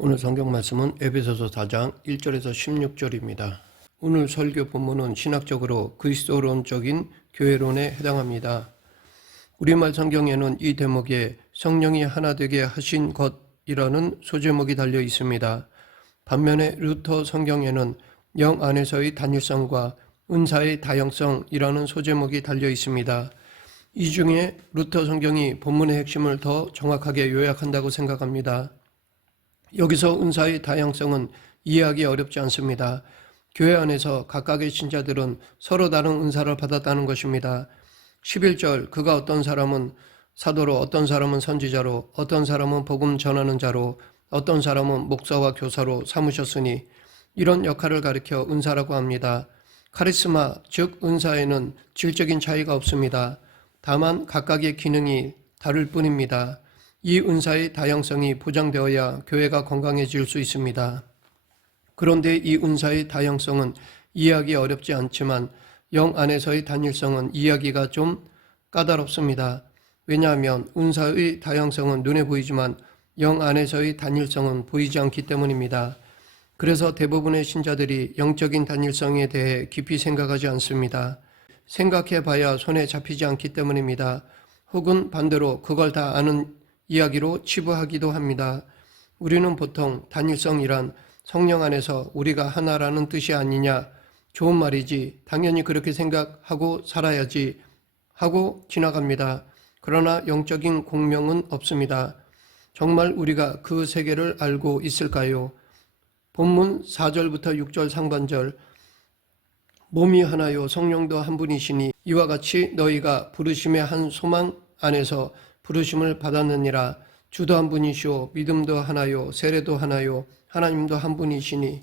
오늘 성경 말씀은 에베소서 4장 1절에서 16절입니다. 오늘 설교 본문은 신학적으로 그리스도론적인 교회론에 해당합니다. 우리말 성경에는 이 대목에 성령이 하나 되게 하신 것이라는 소제목이 달려 있습니다. 반면에 루터 성경에는 영 안에서의 단일성과 은사의 다양성이라는 소제목이 달려 있습니다. 이 중에 루터 성경이 본문의 핵심을 더 정확하게 요약한다고 생각합니다. 여기서 은사의 다양성은 이해하기 어렵지 않습니다. 교회 안에서 각각의 신자들은 서로 다른 은사를 받았다는 것입니다. 11절 그가 어떤 사람은 사도로, 어떤 사람은 선지자로, 어떤 사람은 복음 전하는 자로, 어떤 사람은 목사와 교사로 삼으셨으니 이런 역할을 가리켜 은사라고 합니다. 카리스마, 즉 은사에는 질적인 차이가 없습니다. 다만 각각의 기능이 다를 뿐입니다. 이 은사의 다양성이 보장되어야 교회가 건강해질 수 있습니다. 그런데 이 은사의 다양성은 이해하기 어렵지 않지만 영 안에서의 단일성은 이해하기가 좀 까다롭습니다. 왜냐하면 은사의 다양성은 눈에 보이지만 영 안에서의 단일성은 보이지 않기 때문입니다. 그래서 대부분의 신자들이 영적인 단일성에 대해 깊이 생각하지 않습니다. 생각해봐야 손에 잡히지 않기 때문입니다. 혹은 반대로 그걸 다 아는 이야기로 치부하기도 합니다. 우리는 보통 단일성이란 성령 안에서 우리가 하나라는 뜻이 아니냐, 좋은 말이지, 당연히 그렇게 생각하고 살아야지 하고 지나갑니다. 그러나 영적인 공명은 없습니다. 정말 우리가 그 세계를 알고 있을까요? 본문 4절부터 6절 상반절 몸이 하나요 성령도 한 분이시니 이와 같이 너희가 부르심의 한 소망 안에서 부르심을 받았느니라. 주도 한 분이시오 믿음도 하나요 세례도 하나요 하나님도 한 분이시니.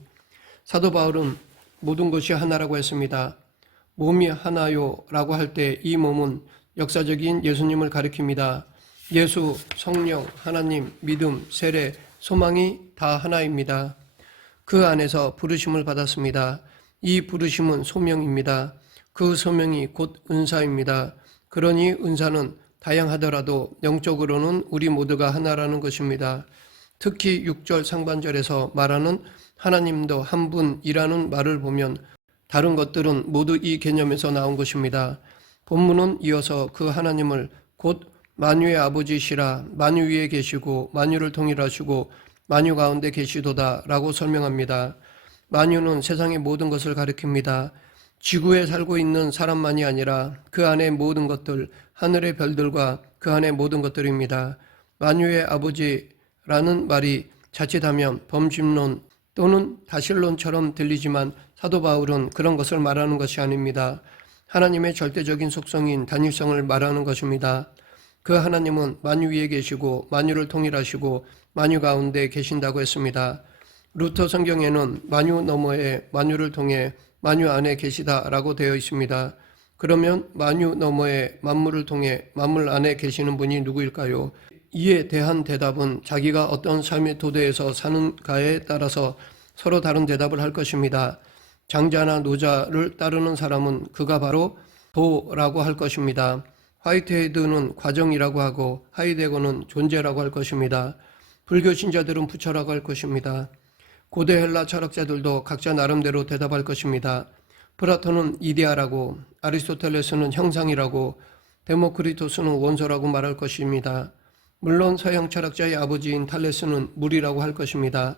사도 바울은 모든 것이 하나라고 했습니다. 몸이 하나요 라고 할 때 이 몸은 역사적인 예수님을 가리킵니다. 예수, 성령, 하나님, 믿음, 세례, 소망이 다 하나입니다. 그 안에서 부르심을 받았습니다. 이 부르심은 소명입니다. 그 소명이 곧 은사입니다. 그러니 은사는 다양하더라도 영적으로는 우리 모두가 하나라는 것입니다. 특히 6절 상반절에서 말하는 하나님도 한 분이라는 말을 보면 다른 것들은 모두 이 개념에서 나온 것입니다. 본문은 이어서 그 하나님을 곧 만유의 아버지시라 만유 위에 계시고 만유를 통일하시고 만유 가운데 계시도다 라고 설명합니다. 만유는 세상의 모든 것을 가리킵니다. 지구에 살고 있는 사람만이 아니라 그 안의 모든 것들, 하늘의 별들과 그 안의 모든 것들입니다. 만유의 아버지라는 말이 자칫하면 범심론 또는 다실론처럼 들리지만 사도 바울은 그런 것을 말하는 것이 아닙니다. 하나님의 절대적인 속성인 단일성을 말하는 것입니다. 그 하나님은 만유 위에 계시고 만유를 통일하시고 만유 가운데 계신다고 했습니다. 루터 성경에는 만유 너머에 만유를 통해 만유 안에 계시다라고 되어 있습니다. 그러면 만유 너머에 만물을 통해 만물 안에 계시는 분이 누구일까요? 이에 대한 대답은 자기가 어떤 삶의 토대에서 사는가에 따라서 서로 다른 대답을 할 것입니다. 장자나 노자를 따르는 사람은 그가 바로 도라고 할 것입니다. 화이트헤드는 과정이라고 하고 하이데거는 존재라고 할 것입니다. 불교 신자들은 부처라고 할 것입니다. 고대 헬라 철학자들도 각자 나름대로 대답할 것입니다. 플라톤은 이데아라고, 아리스토텔레스는 형상이라고, 데모크리토스는 원소라고 말할 것입니다. 물론 서양 철학자의 아버지인 탈레스는 물이라고 할 것입니다.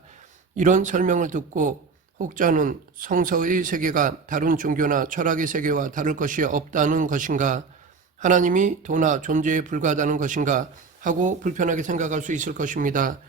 이런 설명을 듣고 혹자는 성서의 세계가 다른 종교나 철학의 세계와 다를 것이 없다는 것인가, 하나님이 도나 존재에 불과하다는 것인가 하고 불편하게 생각할 수 있을 것입니다.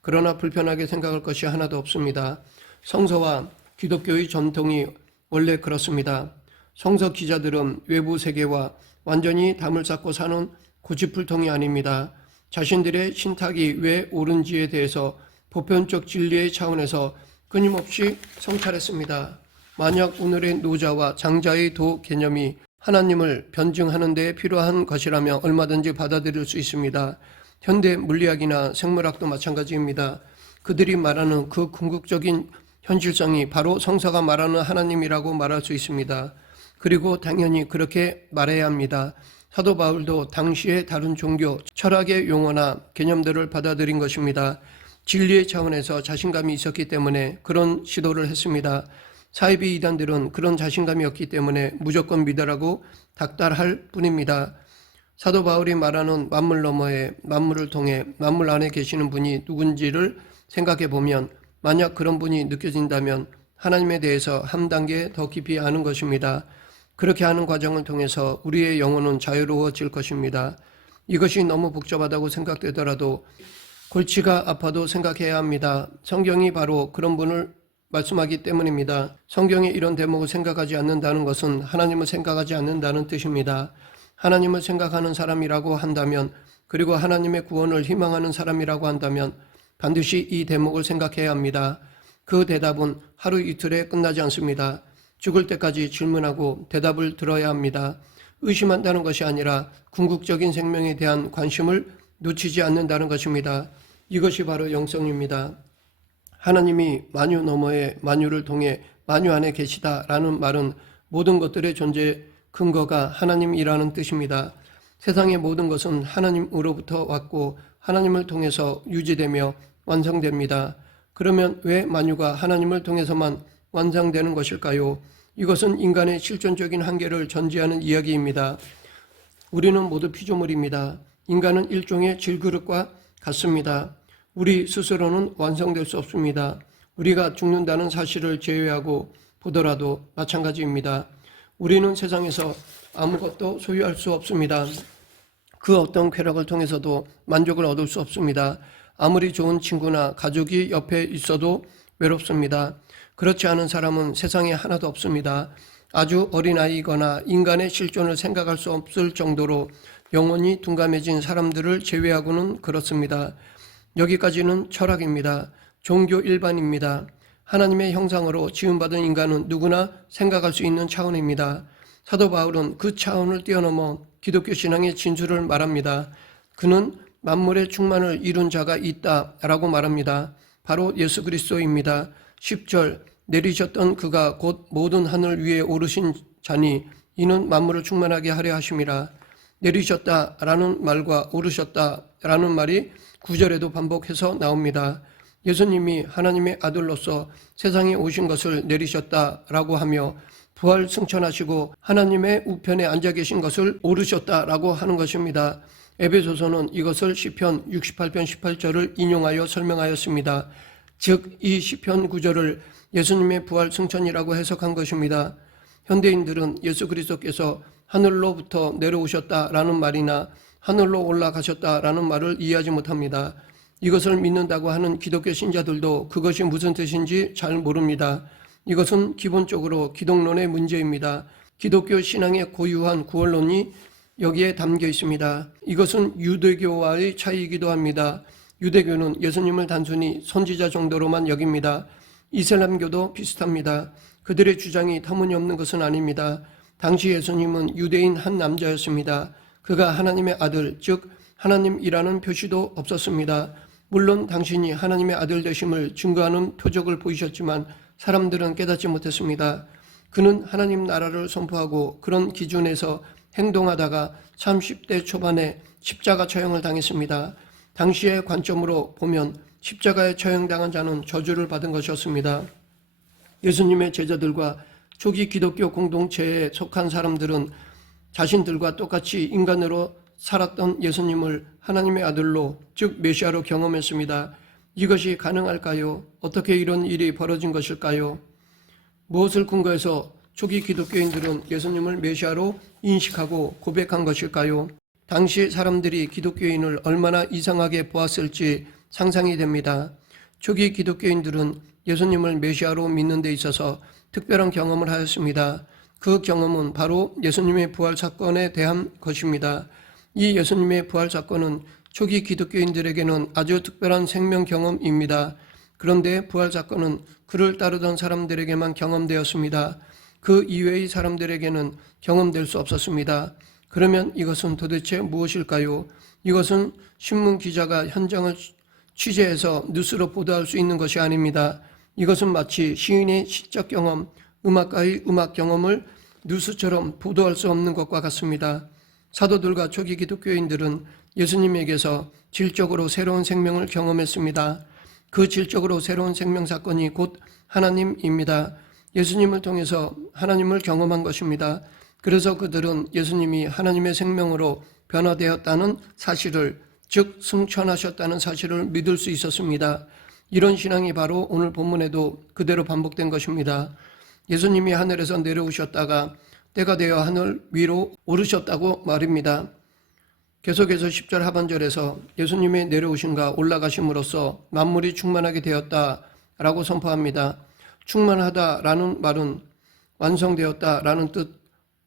그러나 불편하게 생각할 것이 하나도 없습니다. 성서와 기독교의 전통이 원래 그렇습니다. 성서 기자들은 외부 세계와 완전히 담을 쌓고 사는 고집불통이 아닙니다. 자신들의 신탁이 왜 옳은지에 대해서 보편적 진리의 차원에서 끊임없이 성찰했습니다. 만약 오늘의 노자와 장자의 도 개념이 하나님을 변증하는 데 필요한 것이라면 얼마든지 받아들일 수 있습니다. 현대 물리학이나 생물학도 마찬가지입니다. 그들이 말하는 그 궁극적인 현실성이 바로 성서가 말하는 하나님이라고 말할 수 있습니다. 그리고 당연히 그렇게 말해야 합니다. 사도 바울도 당시의 다른 종교, 철학의 용어나 개념들을 받아들인 것입니다. 진리의 차원에서 자신감이 있었기 때문에 그런 시도를 했습니다. 사이비 이단들은 그런 자신감이 없기 때문에 무조건 믿으라고 닥달할 뿐입니다. 사도 바울이 말하는 만물 너머에 만물을 통해 만물 안에 계시는 분이 누군지를 생각해 보면 만약 그런 분이 느껴진다면 하나님에 대해서 한 단계 더 깊이 아는 것입니다. 그렇게 하는 과정을 통해서 우리의 영혼은 자유로워질 것입니다. 이것이 너무 복잡하다고 생각되더라도 골치가 아파도 생각해야 합니다. 성경이 바로 그런 분을 말씀하기 때문입니다. 성경에 이런 대목을 생각하지 않는다는 것은 하나님을 생각하지 않는다는 뜻입니다. 하나님을 생각하는 사람이라고 한다면, 그리고 하나님의 구원을 희망하는 사람이라고 한다면 반드시 이 대목을 생각해야 합니다. 그 대답은 하루 이틀에 끝나지 않습니다. 죽을 때까지 질문하고 대답을 들어야 합니다. 의심한다는 것이 아니라 궁극적인 생명에 대한 관심을 놓치지 않는다는 것입니다. 이것이 바로 영성입니다. 하나님이 만유 너머에 만유를 통해 만유 안에 계시다라는 말은 모든 것들의 존재 근거가 하나님이라는 뜻입니다. 세상의 모든 것은 하나님으로부터 왔고 하나님을 통해서 유지되며 완성됩니다. 그러면 왜 만유가 하나님을 통해서만 완성되는 것일까요? 이것은 인간의 실존적인 한계를 전제하는 이야기입니다. 우리는 모두 피조물입니다. 인간은 일종의 질그릇과 같습니다. 우리 스스로는 완성될 수 없습니다. 우리가 죽는다는 사실을 제외하고 보더라도 마찬가지입니다. 우리는 세상에서 아무것도 소유할 수 없습니다. 그 어떤 쾌락을 통해서도 만족을 얻을 수 없습니다. 아무리 좋은 친구나 가족이 옆에 있어도 외롭습니다. 그렇지 않은 사람은 세상에 하나도 없습니다. 아주 어린아이거나 인간의 실존을 생각할 수 없을 정도로 영혼이 둔감해진 사람들을 제외하고는 그렇습니다. 여기까지는 철학입니다. 종교 일반입니다. 하나님의 형상으로 지음받은 인간은 누구나 생각할 수 있는 차원입니다. 사도 바울은 그 차원을 뛰어넘어 기독교 신앙의 진수를 말합니다. 그는 만물의 충만을 이룬 자가 있다라고 말합니다. 바로 예수 그리스도입니다. 10절 내리셨던 그가 곧 모든 하늘 위에 오르신 자니 이는 만물을 충만하게 하려 하심이라. 내리셨다라는 말과 오르셨다라는 말이 9절에도 반복해서 나옵니다. 예수님이 하나님의 아들로서 세상에 오신 것을 내리셨다라고 하며 부활 승천하시고 하나님의 우편에 앉아 계신 것을 오르셨다라고 하는 것입니다. 에베소서는 이것을 시편 68편 18절을 인용하여 설명하였습니다. 즉 이 시편 9절을 예수님의 부활 승천이라고 해석한 것입니다. 현대인들은 예수 그리스도께서 하늘로부터 내려오셨다라는 말이나 하늘로 올라가셨다라는 말을 이해하지 못합니다. 이것을 믿는다고 하는 기독교 신자들도 그것이 무슨 뜻인지 잘 모릅니다. 이것은 기본적으로 기독론의 문제입니다. 기독교 신앙의 고유한 구원론이 여기에 담겨 있습니다. 이것은 유대교와의 차이이기도 합니다. 유대교는 예수님을 단순히 선지자 정도로만 여깁니다. 이슬람교도 비슷합니다. 그들의 주장이 터무니없는 것은 아닙니다. 당시 예수님은 유대인 한 남자였습니다. 그가 하나님의 아들, 즉 하나님이라는 표시도 없었습니다. 물론 당신이 하나님의 아들 되심을 증거하는 표적을 보이셨지만 사람들은 깨닫지 못했습니다. 그는 하나님 나라를 선포하고 그런 기준에서 행동하다가 30대 초반에 십자가 처형을 당했습니다. 당시의 관점으로 보면 십자가에 처형당한 자는 저주를 받은 것이었습니다. 예수님의 제자들과 초기 기독교 공동체에 속한 사람들은 자신들과 똑같이 인간으로 살았던 예수님을 하나님의 아들로, 즉 메시아로 경험했습니다. 이것이 가능할까요? 어떻게 이런 일이 벌어진 것일까요? 무엇을 근거해서 초기 기독교인들은 예수님을 메시아로 인식하고 고백한 것일까요? 당시 사람들이 기독교인을 얼마나 이상하게 보았을지 상상이 됩니다. 초기 기독교인들은 예수님을 메시아로 믿는 데 있어서 특별한 경험을 하였습니다. 그 경험은 바로 예수님의 부활 사건에 대한 것입니다. 이 예수님의 부활 사건은 초기 기독교인들에게는 아주 특별한 생명 경험입니다. 그런데 부활 사건은 그를 따르던 사람들에게만 경험되었습니다. 그 이외의 사람들에게는 경험될 수 없었습니다. 그러면 이것은 도대체 무엇일까요? 이것은 신문 기자가 현장을 취재해서 뉴스로 보도할 수 있는 것이 아닙니다. 이것은 마치 시인의 시적 경험, 음악가의 음악 경험을 뉴스처럼 보도할 수 없는 것과 같습니다. 사도들과 초기 기독교인들은 예수님에게서 질적으로 새로운 생명을 경험했습니다. 그 질적으로 새로운 생명 사건이 곧 하나님입니다. 예수님을 통해서 하나님을 경험한 것입니다. 그래서 그들은 예수님이 하나님의 생명으로 변화되었다는 사실을, 즉 승천하셨다는 사실을 믿을 수 있었습니다. 이런 신앙이 바로 오늘 본문에도 그대로 반복된 것입니다. 예수님이 하늘에서 내려오셨다가 때가 되어 하늘 위로 오르셨다고 말입니다. 계속해서 10절 하반절에서 예수님의 내려오심과 올라가심으로써 만물이 충만하게 되었다라고 선포합니다. 충만하다라는 말은 완성되었다라는 뜻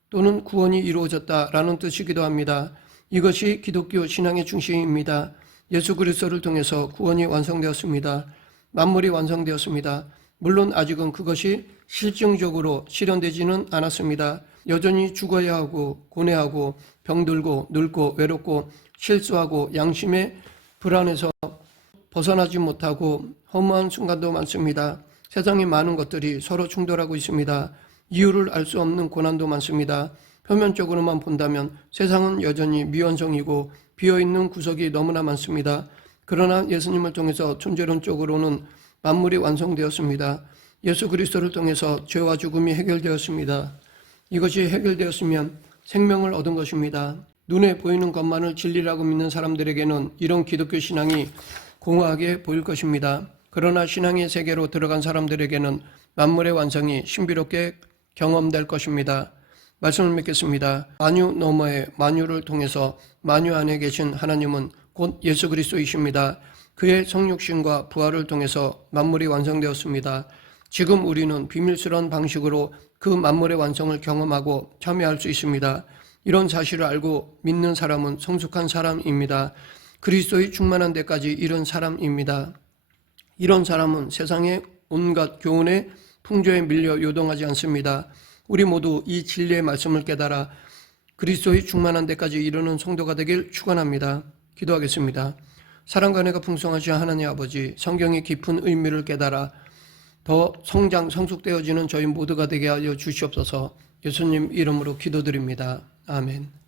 또는 구원이 이루어졌다라는 뜻이기도 합니다. 이것이 기독교 신앙의 중심입니다. 예수 그리스도를 통해서 구원이 완성되었습니다. 만물이 완성되었습니다. 물론 아직은 그것이 실증적으로 실현되지는 않았습니다. 여전히 죽어야 하고 고뇌하고 병들고 늙고 외롭고 실수하고 양심의 불안에서 벗어나지 못하고 허무한 순간도 많습니다. 세상의 많은 것들이 서로 충돌하고 있습니다. 이유를 알 수 없는 고난도 많습니다. 표면적으로만 본다면 세상은 여전히 미완성이고 비어있는 구석이 너무나 많습니다. 그러나 예수님을 통해서 존재론적으로는 만물이 완성되었습니다. 예수 그리스도를 통해서 죄와 죽음이 해결되었습니다. 이것이 해결되었으면 생명을 얻은 것입니다. 눈에 보이는 것만을 진리라고 믿는 사람들에게는 이런 기독교 신앙이 공허하게 보일 것입니다. 그러나 신앙의 세계로 들어간 사람들에게는 만물의 완성이 신비롭게 경험될 것입니다. 말씀을 맺겠습니다. 만유 너머의 만유를 통해서 만유 안에 계신 하나님은 곧 예수 그리스도이십니다. 그의 성육신과 부활을 통해서 만물이 완성되었습니다. 지금 우리는 비밀스러운 방식으로 그 만물의 완성을 경험하고 참여할 수 있습니다. 이런 사실을 알고 믿는 사람은 성숙한 사람입니다. 그리스도의 충만한 데까지 이른 사람입니다. 이런 사람은 세상의 온갖 교훈의 풍조에 밀려 요동하지 않습니다. 우리 모두 이 진리의 말씀을 깨달아 그리스도의 충만한 데까지 이르는 성도가 되길 축원합니다. 기도하겠습니다. 사랑과 은혜가 풍성하신 하나님 아버지, 성경의 깊은 의미를 깨달아 더 성장, 성숙되어지는 저희 모두가 되게 하여 주시옵소서. 예수님 이름으로 기도드립니다. 아멘.